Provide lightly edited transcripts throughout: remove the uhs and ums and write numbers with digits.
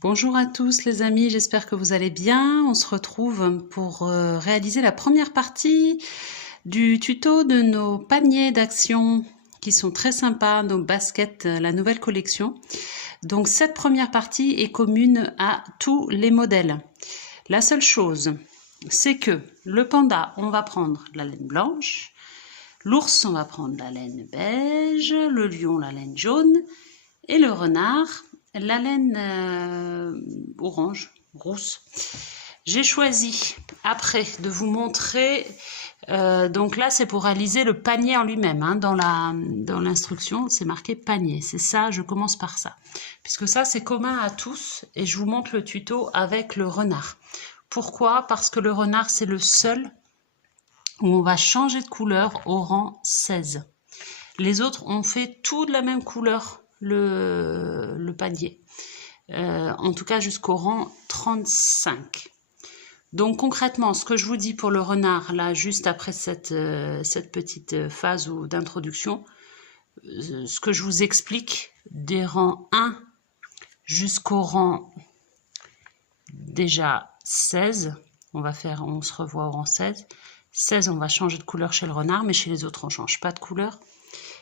Bonjour à tous les amis, j'espère que vous allez bien. On se retrouve pour réaliser la première partie du tuto de nos paniers d'action qui sont très sympas, nos baskets, la nouvelle collection. Donc cette première partie est commune à tous les modèles. La seule chose, c'est que le panda, on va prendre la laine blanche, l'ours, on va prendre la laine beige, le lion, la laine jaune, et le renard, la laine orange, rousse. J'ai choisi, après, de vous montrer, donc là c'est pour réaliser le panier en lui-même, hein, dans l'instruction c'est marqué panier, c'est ça, je commence par ça, puisque ça c'est commun à tous, et je vous montre le tuto avec le renard. Pourquoi? Parce que le renard c'est le seul où on va changer de couleur au rang 16. Les autres ont fait tout de la même couleur, le panier, en tout cas jusqu'au rang 35. Donc concrètement, ce que je vous dis pour le renard, là, juste après cette petite phase d'introduction, ce que je vous explique des rangs 1 jusqu'au rang déjà 16, on se revoit au rang 16. 16, on va changer de couleur chez le renard, mais chez les autres, on ne change pas de couleur.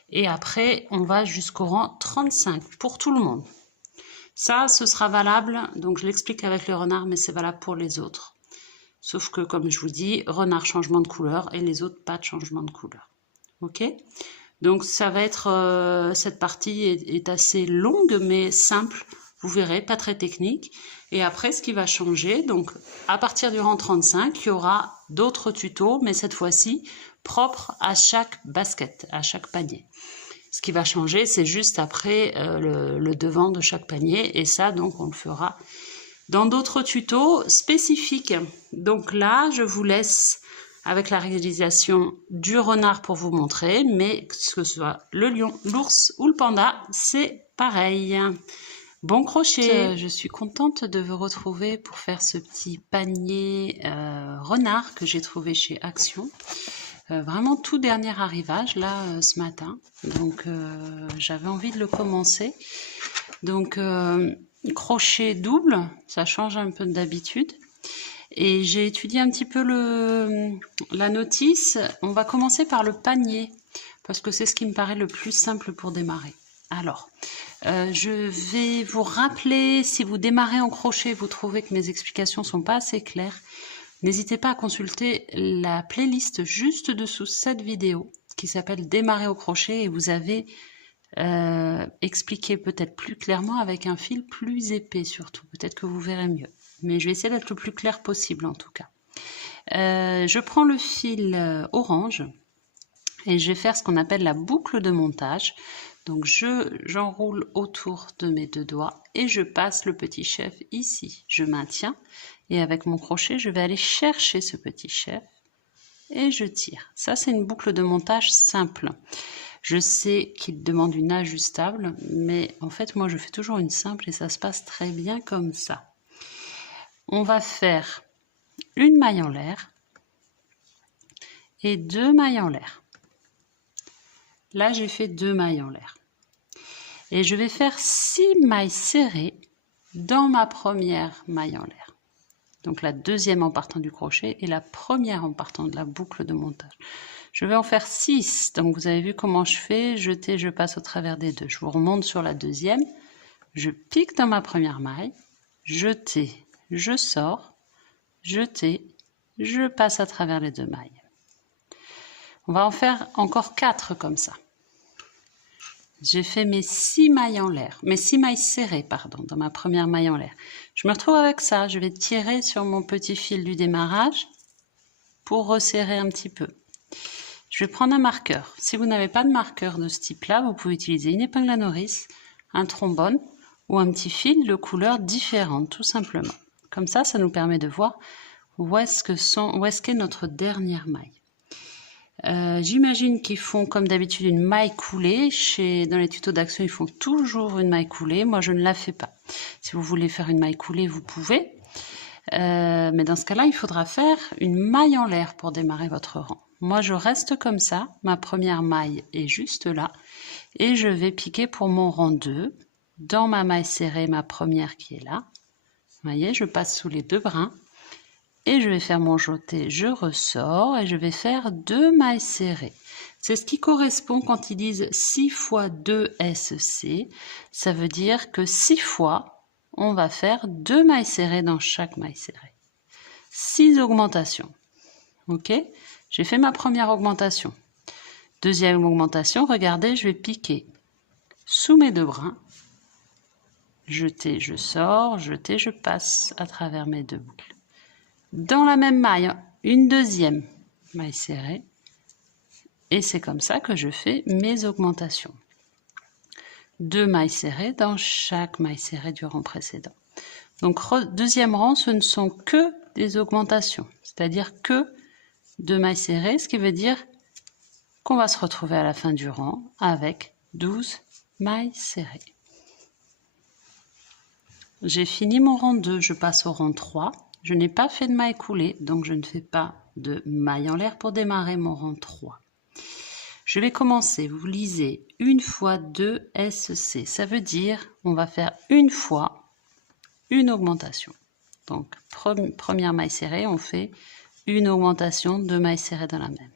Et après, on va jusqu'au rang 35 pour tout le monde. Ça, ce sera valable, donc je l'explique avec le renard, mais c'est valable pour les autres. Sauf que, comme je vous dis, renard, changement de couleur, et les autres, pas de changement de couleur. Ok? Donc, ça va être, cette partie est assez longue, mais simple. Vous verrez, pas très technique. Et après, ce qui va changer, donc, à partir du rang 35, il y aura d'autres tutos, mais cette fois-ci, propres à chaque basket, à chaque panier. Ce qui va changer, c'est juste après le devant de chaque panier. Et ça, donc, on le fera dans d'autres tutos spécifiques. Donc là, je vous laisse avec la réalisation du renard pour vous montrer. Mais que ce soit le lion, l'ours ou le panda, c'est pareil. Bon crochet. Je suis contente de vous retrouver pour faire ce petit panier renard que j'ai trouvé chez Action. Vraiment tout dernier arrivage là ce matin, donc j'avais envie de le commencer. Donc crochet double, ça change un peu d'habitude, et j'ai étudié un petit peu la notice. On va commencer par le panier parce que c'est ce qui me paraît le plus simple pour démarrer. Alors je vais vous rappeler, si vous démarrez en crochet, vous trouvez que mes explications sont pas assez claires, n'hésitez pas à consulter la playlist juste dessous cette vidéo qui s'appelle Démarrer au crochet, et vous avez expliqué peut-être plus clairement avec un fil plus épais surtout. Peut-être que vous verrez mieux. Mais je vais essayer d'être le plus clair possible en tout cas. Je prends le fil orange et je vais faire ce qu'on appelle la boucle de montage. Donc j'enroule autour de mes deux doigts et je passe le petit chef ici. Je maintiens et avec mon crochet, je vais aller chercher ce petit chef et je tire. Ça, c'est une boucle de montage simple. Je sais qu'il demande une ajustable, mais en fait, moi, je fais toujours une simple et ça se passe très bien comme ça. On va faire une maille en l'air et 2 mailles en l'air. Là, j'ai fait 2 mailles en l'air. Et je vais faire 6 mailles serrées dans ma première maille en l'air. Donc la deuxième en partant du crochet et la première en partant de la boucle de montage. Je vais en faire 6. Donc vous avez vu comment je fais. Jeter, je passe au travers des deux. Je vous remonte sur la deuxième. Je pique dans ma première maille. Jeter, je sors. Jeter, je passe à travers les 2 mailles. On va en faire encore 4 comme ça. J'ai fait mes 6 mailles en l'air, mes 6 mailles serrées, pardon, dans ma première maille en l'air. Je me retrouve avec ça, je vais tirer sur mon petit fil du démarrage pour resserrer un petit peu. Je vais prendre un marqueur. Si vous n'avez pas de marqueur de ce type-là, vous pouvez utiliser une épingle à nourrice, un trombone ou un petit fil de couleurs différentes, tout simplement. Comme ça, ça nous permet de voir où est-ce qu'est notre dernière maille. J'imagine qu'ils font comme d'habitude une maille coulée. Dans les tutos d'action, ils font toujours une maille coulée. Moi, je ne la fais pas. Si vous voulez faire une maille coulée, vous pouvez. Mais dans ce cas-là, il faudra faire une maille en l'air pour démarrer votre rang. Moi, je reste comme ça. Ma première maille est juste là. Et je vais piquer pour mon rang 2. Dans ma maille serrée, ma première qui est là. Vous voyez, je passe sous les 2 brins et je vais faire mon jeté, je ressors et je vais faire 2 mailles serrées. C'est ce qui correspond quand ils disent 6 fois 2 SC. Ça veut dire que 6 fois, on va faire 2 mailles serrées dans chaque maille serrée. 6 augmentations. Ok? J'ai fait ma première augmentation. Deuxième augmentation, regardez, je vais piquer sous mes 2 brins. Jeter, je sors, jeter, je passe à travers mes 2 boucles. Dans la même maille, une deuxième maille serrée. Et c'est comme ça que je fais mes augmentations. 2 mailles serrées dans chaque maille serrée du rang précédent. Donc, deuxième rang, ce ne sont que des augmentations, c'est-à-dire que 2 mailles serrées, ce qui veut dire qu'on va se retrouver à la fin du rang avec 12 mailles serrées. J'ai fini mon rang 2, je passe au rang 3. Je n'ai pas fait de maille coulée, donc je ne fais pas de maille en l'air pour démarrer mon rang 3. Je vais commencer, vous lisez 1 fois 2 SC, ça veut dire on va faire une fois une augmentation. Donc première maille serrée, on fait une augmentation, 2 mailles serrées dans la même.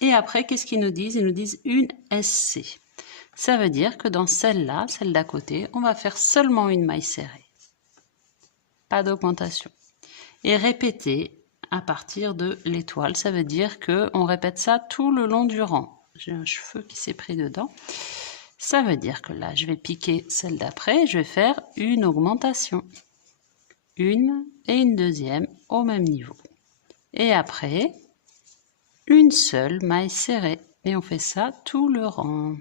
Et après, qu'est-ce qu'ils nous disent? Ils nous disent une SC. Ça veut dire que dans celle-là, celle d'à côté, on va faire seulement une maille serrée. Pas d'augmentation. Et répéter à partir de l'étoile. Ça veut dire qu'on répète ça tout le long du rang. J'ai un cheveu qui s'est pris dedans. Ça veut dire que là, je vais piquer celle d'après. Je vais faire une augmentation. Une et une deuxième au même niveau. Et après, une seule maille serrée. Et on fait ça tout le rang.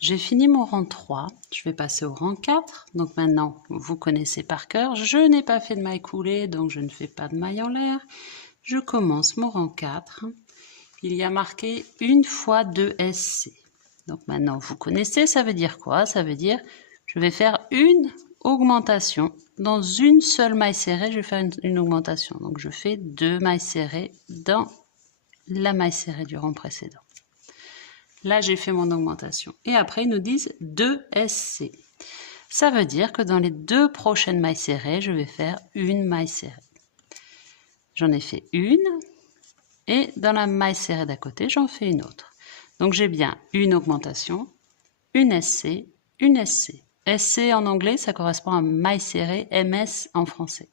J'ai fini mon rang 3, je vais passer au rang 4. Donc maintenant, vous connaissez par cœur. Je n'ai pas fait de maille coulée, donc je ne fais pas de maille en l'air. Je commence mon rang 4. Il y a marqué 1 fois 2 SC. Donc maintenant, vous connaissez, ça veut dire quoi? Ça veut dire, je vais faire une augmentation. Dans une seule maille serrée, je vais faire une augmentation. Donc je fais 2 mailles serrées dans la maille serrée du rang précédent. Là, j'ai fait mon augmentation. Et après, ils nous disent 2 SC. Ça veut dire que dans les 2 prochaines mailles serrées, je vais faire une maille serrée. J'en ai fait une. Et dans la maille serrée d'à côté, j'en fais une autre. Donc, j'ai bien une augmentation, une SC, une SC. SC en anglais, ça correspond à maille serrée, MS en français.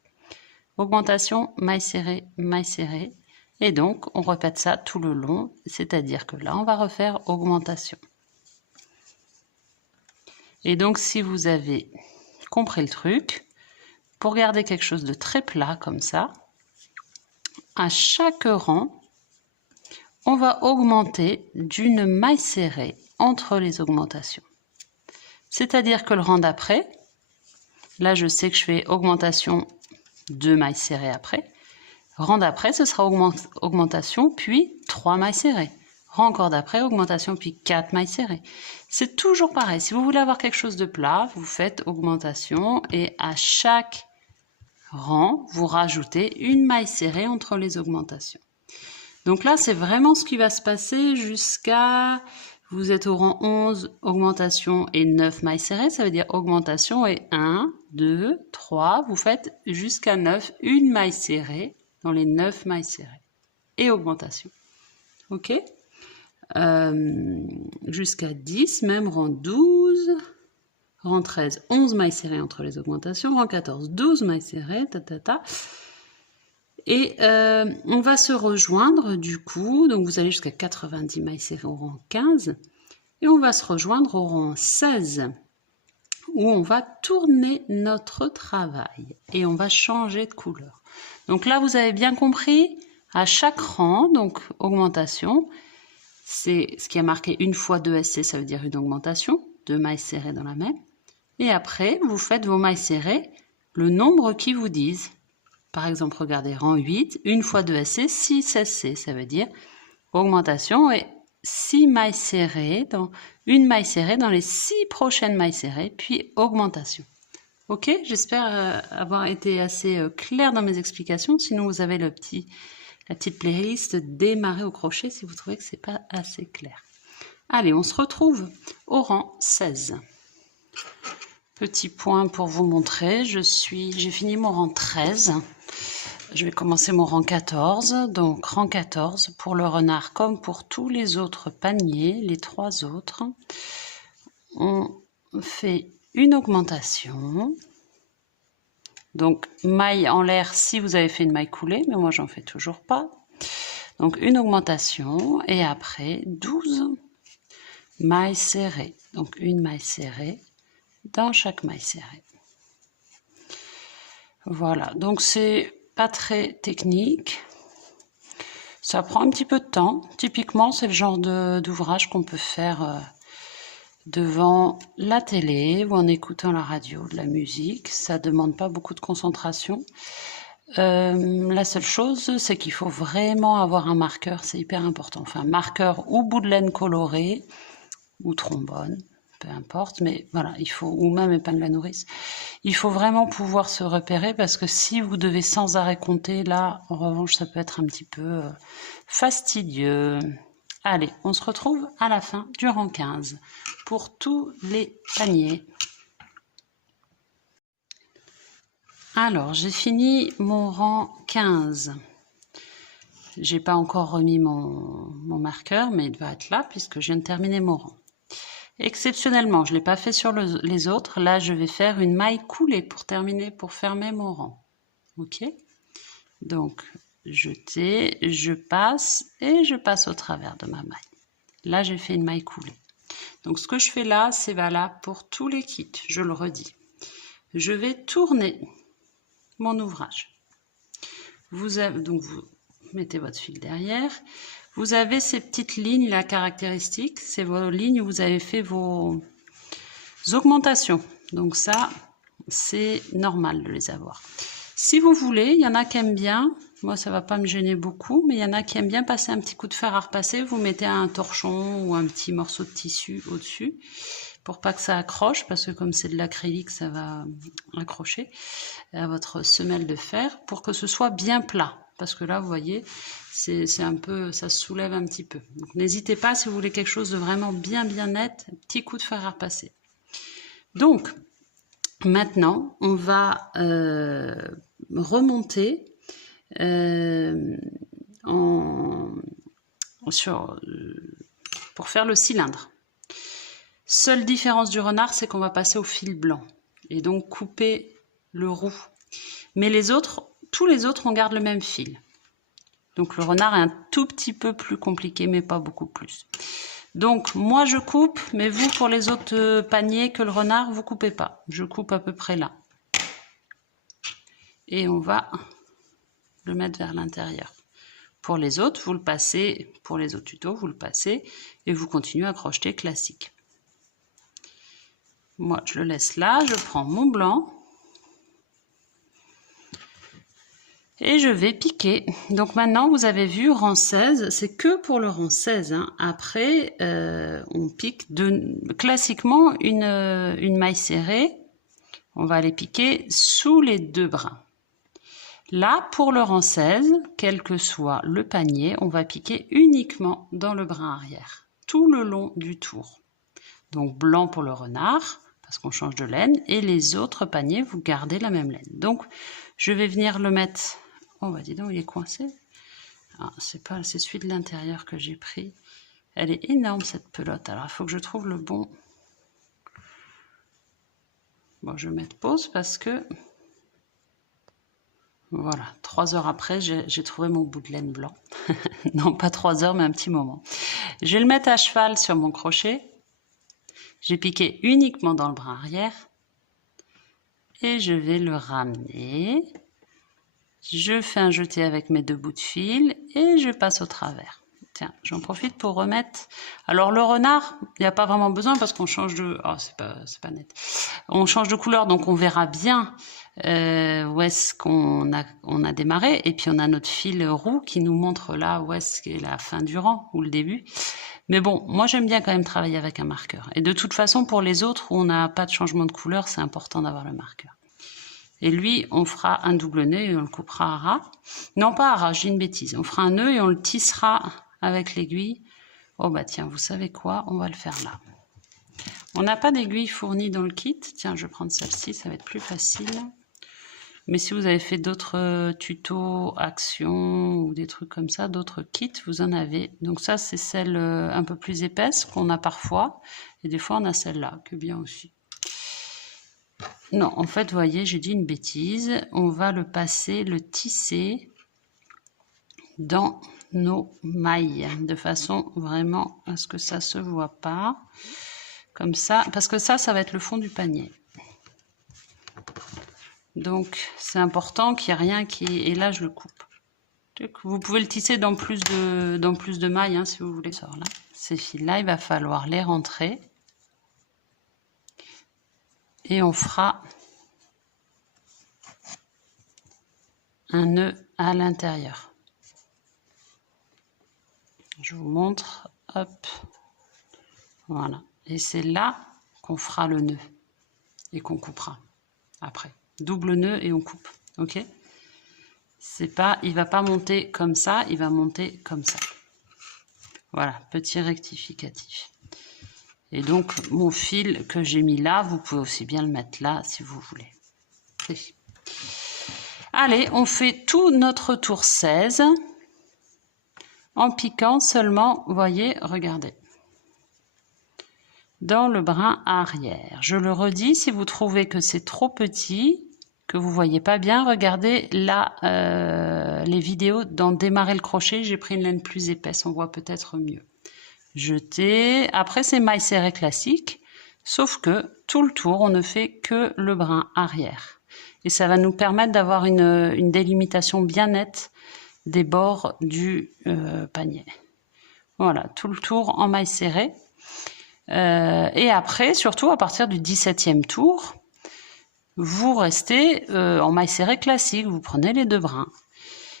Augmentation, maille serrée, maille serrée. Et donc, on répète ça tout le long, c'est-à-dire que là, on va refaire augmentation. Et donc, si vous avez compris le truc, pour garder quelque chose de très plat comme ça, à chaque rang, on va augmenter d'une maille serrée entre les augmentations. C'est-à-dire que le rang d'après, là, je sais que je fais augmentation, 2 mailles serrées après. Rang d'après, ce sera augmentation, puis 3 mailles serrées. Rang encore d'après, augmentation, puis 4 mailles serrées. C'est toujours pareil. Si vous voulez avoir quelque chose de plat, vous faites augmentation et à chaque rang, vous rajoutez une maille serrée entre les augmentations. Donc là, c'est vraiment ce qui va se passer jusqu'à... Vous êtes au rang 11, augmentation et 9 mailles serrées. Ça veut dire augmentation et 1, 2, 3. Vous faites jusqu'à 9, une maille serrée dans les 9 mailles serrées et augmentation. Ok, jusqu'à 10, même rang 12, rang 13, 11 mailles serrées entre les augmentations, rang 14, 12 mailles serrées, Et on va se rejoindre du coup, donc vous allez jusqu'à 90 mailles serrées au rang 15, et on va se rejoindre au rang 16, où on va tourner notre travail et on va changer de couleur. Donc là, vous avez bien compris, à chaque rang, donc augmentation, c'est ce qui a marqué 1 fois 2 SC, ça veut dire une augmentation, 2 mailles serrées dans la même. Et après, vous faites vos mailles serrées, le nombre qui vous disent. Par exemple, regardez, rang 8, 1 fois 2 SC, 6 SC, ça veut dire augmentation et 6 mailles serrées, une maille serrée dans les 6 prochaines mailles serrées, puis augmentation. Ok, j'espère avoir été assez claire dans mes explications. Sinon, vous avez la petite playlist démarrer au crochet si vous trouvez que c'est pas assez clair. Allez, on se retrouve au rang 16. Petit point pour vous montrer, j'ai fini mon rang 13. Je vais commencer mon rang 14. Donc rang 14 pour le renard comme pour tous les autres paniers, les 3 autres. On fait une augmentation. Donc maille en l'air si vous avez fait une maille coulée, mais moi j'en fais toujours pas. Donc une augmentation et après 12 mailles serrées. Donc une maille serrée dans chaque maille serrée. Voilà, donc c'est pas très technique. Ça prend un petit peu de temps. Typiquement, c'est le genre d'ouvrage qu'on peut faire devant la télé ou en écoutant la radio, de la musique. Ça demande pas beaucoup de concentration. La seule chose, c'est qu'il faut vraiment avoir un marqueur, c'est hyper important. Enfin, marqueur ou bout de laine coloré ou trombone, peu importe, mais voilà, il faut, ou même épingle à nourrice. Il faut vraiment pouvoir se repérer parce que si vous devez sans arrêt compter, là, en revanche, ça peut être un petit peu fastidieux. Allez, on se retrouve à la fin du rang 15 pour tous les paniers. Alors, j'ai fini mon rang 15. J'ai pas encore remis mon marqueur, mais il va être là puisque je viens de terminer mon rang. Exceptionnellement, je ne l'ai pas fait sur les autres. Là, je vais faire une maille coulée pour terminer, pour fermer mon rang. Ok? Donc, jeter, je passe et je passe au travers de ma maille. Là, j'ai fait une maille coulée. Donc, ce que je fais là, c'est valable pour tous les kits. Je le redis. Je vais tourner mon ouvrage. Vous mettez votre fil derrière. Vous avez ces petites lignes là caractéristiques, c'est vos lignes où vous avez fait vos augmentations. Donc ça, c'est normal de les avoir. Si vous voulez, il y en a qui aiment bien, moi ça va pas me gêner beaucoup, mais il y en a qui aiment bien passer un petit coup de fer à repasser. Vous mettez un torchon ou un petit morceau de tissu au-dessus pour pas que ça accroche, parce que comme c'est de l'acrylique, ça va accrocher à votre semelle de fer pour que ce soit bien plat. Parce que là, vous voyez, c'est un peu, ça se soulève un petit peu. Donc, n'hésitez pas, si vous voulez quelque chose de vraiment bien net, un petit coup de fer à repasser. Donc, maintenant, on va remonter pour faire le cylindre. Seule différence du renard, c'est qu'on va passer au fil blanc et donc couper le roux. Mais les autres, tous les autres, on garde le même fil. Donc le renard est un tout petit peu plus compliqué, mais pas beaucoup plus. Donc moi je coupe, mais vous pour les autres paniers que le renard, vous coupez pas. Je coupe à peu près là. Et on va le mettre vers l'intérieur. Pour les autres, vous le passez, pour les autres tutos, vous le passez et vous continuez à crocheter classique. Moi je le laisse là, je prends mon blanc. Et je vais piquer. Donc maintenant, vous avez vu, rang 16, c'est que pour le rang 16. Hein. Après, on pique classiquement une maille serrée. On va aller piquer sous les 2 brins. Là, pour le rang 16, quel que soit le panier, on va piquer uniquement dans le brin arrière, tout le long du tour. Donc blanc pour le renard, parce qu'on change de laine, et les autres paniers, vous gardez la même laine. Donc, je vais venir le mettre... Oh bah dis donc, il est coincé. Ah, c'est celui de l'intérieur que j'ai pris. Elle est énorme cette pelote. Alors il faut que je trouve le bon. Bon, je vais mettre pause parce que voilà, 3 heures après, j'ai trouvé mon bout de laine blanc. Non, pas 3 heures, mais un petit moment. Je vais le mettre à cheval sur mon crochet. J'ai piqué uniquement dans le brin arrière et je vais le ramener. Je fais un jeté avec mes 2 bouts de fil et je passe au travers. Tiens, j'en profite pour remettre... Alors le renard, il n'y a pas vraiment besoin parce qu'on change de... Oh, c'est pas net. On change de couleur, donc on verra bien où est-ce qu'on a démarré. Et puis on a notre fil roux qui nous montre là où est-ce qu'est la fin du rang ou le début. Mais bon, moi j'aime bien quand même travailler avec un marqueur. Et de toute façon, pour les autres où on n'a pas de changement de couleur, c'est important d'avoir le marqueur. Et lui, on fera un double nœud et on le coupera à ras. Non, pas à ras, j'ai une bêtise. On fera un nœud et on le tissera avec l'aiguille. Oh bah tiens, vous savez quoi? On va le faire là. On n'a pas d'aiguille fournie dans le kit. Tiens, je vais prendre celle-ci, ça va être plus facile. Mais si vous avez fait d'autres tutos, actions ou des trucs comme ça, d'autres kits, vous en avez. Donc ça, c'est celle un peu plus épaisse qu'on a parfois. Et des fois, on a celle-là, que bien aussi. Non, en fait, vous voyez, j'ai dit une bêtise. On va le passer, le tisser dans nos mailles, de façon vraiment à ce que ça se voit pas. Comme ça, parce que ça va être le fond du panier. Donc, c'est important qu'il n'y ait rien qui... Et là, je le coupe. Vous pouvez le tisser dans plus de mailles, hein, si vous voulez. Là. Ces fils-là, il va falloir les rentrer. Et on fera un nœud à l'intérieur. Je vous montre. Hop. Voilà. Et c'est là qu'on fera le nœud. Et qu'on coupera après. Double nœud et on coupe. Ok? C'est pas, il va pas monter comme ça, il va monter comme ça. Voilà, petit rectificatif. Et donc, mon fil que j'ai mis là, vous pouvez aussi bien le mettre là si vous voulez. Allez, on fait tout notre tour 16 en piquant seulement, vous voyez, regardez, dans le brin arrière. Je le redis, si vous trouvez que c'est trop petit, que vous voyez pas bien, regardez là les vidéos dans démarrer le crochet, j'ai pris une laine plus épaisse, on voit peut-être mieux. Jeter, après c'est maille serrée classique, sauf que tout le tour on ne fait que le brin arrière. Et ça va nous permettre d'avoir une délimitation bien nette des bords du panier. Voilà, tout le tour en maille serrée. Et après, surtout à partir du 17e tour, vous restez en maille serrée classique, vous prenez les deux brins.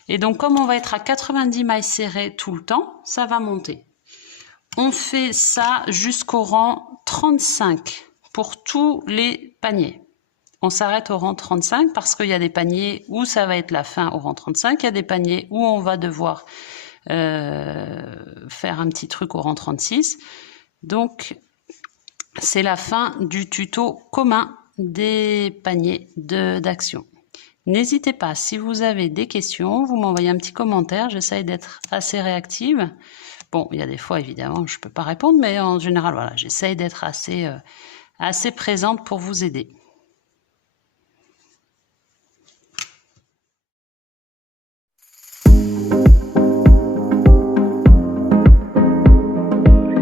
Et donc comme on va être à 90 mailles serrées tout le temps, ça va monter. On fait ça jusqu'au rang 35 pour tous les paniers. On s'arrête au rang 35 parce qu'il y a des paniers où ça va être la fin au rang 35, il y a des paniers où on va devoir faire un petit truc au rang 36. Donc c'est la fin du tuto commun des paniers d'action. N'hésitez pas, si vous avez des questions, vous m'envoyez un petit commentaire, j'essaye d'être assez réactive. Bon, il y a des fois, évidemment, je ne peux pas répondre, mais en général, voilà, j'essaye d'être assez présente pour vous aider.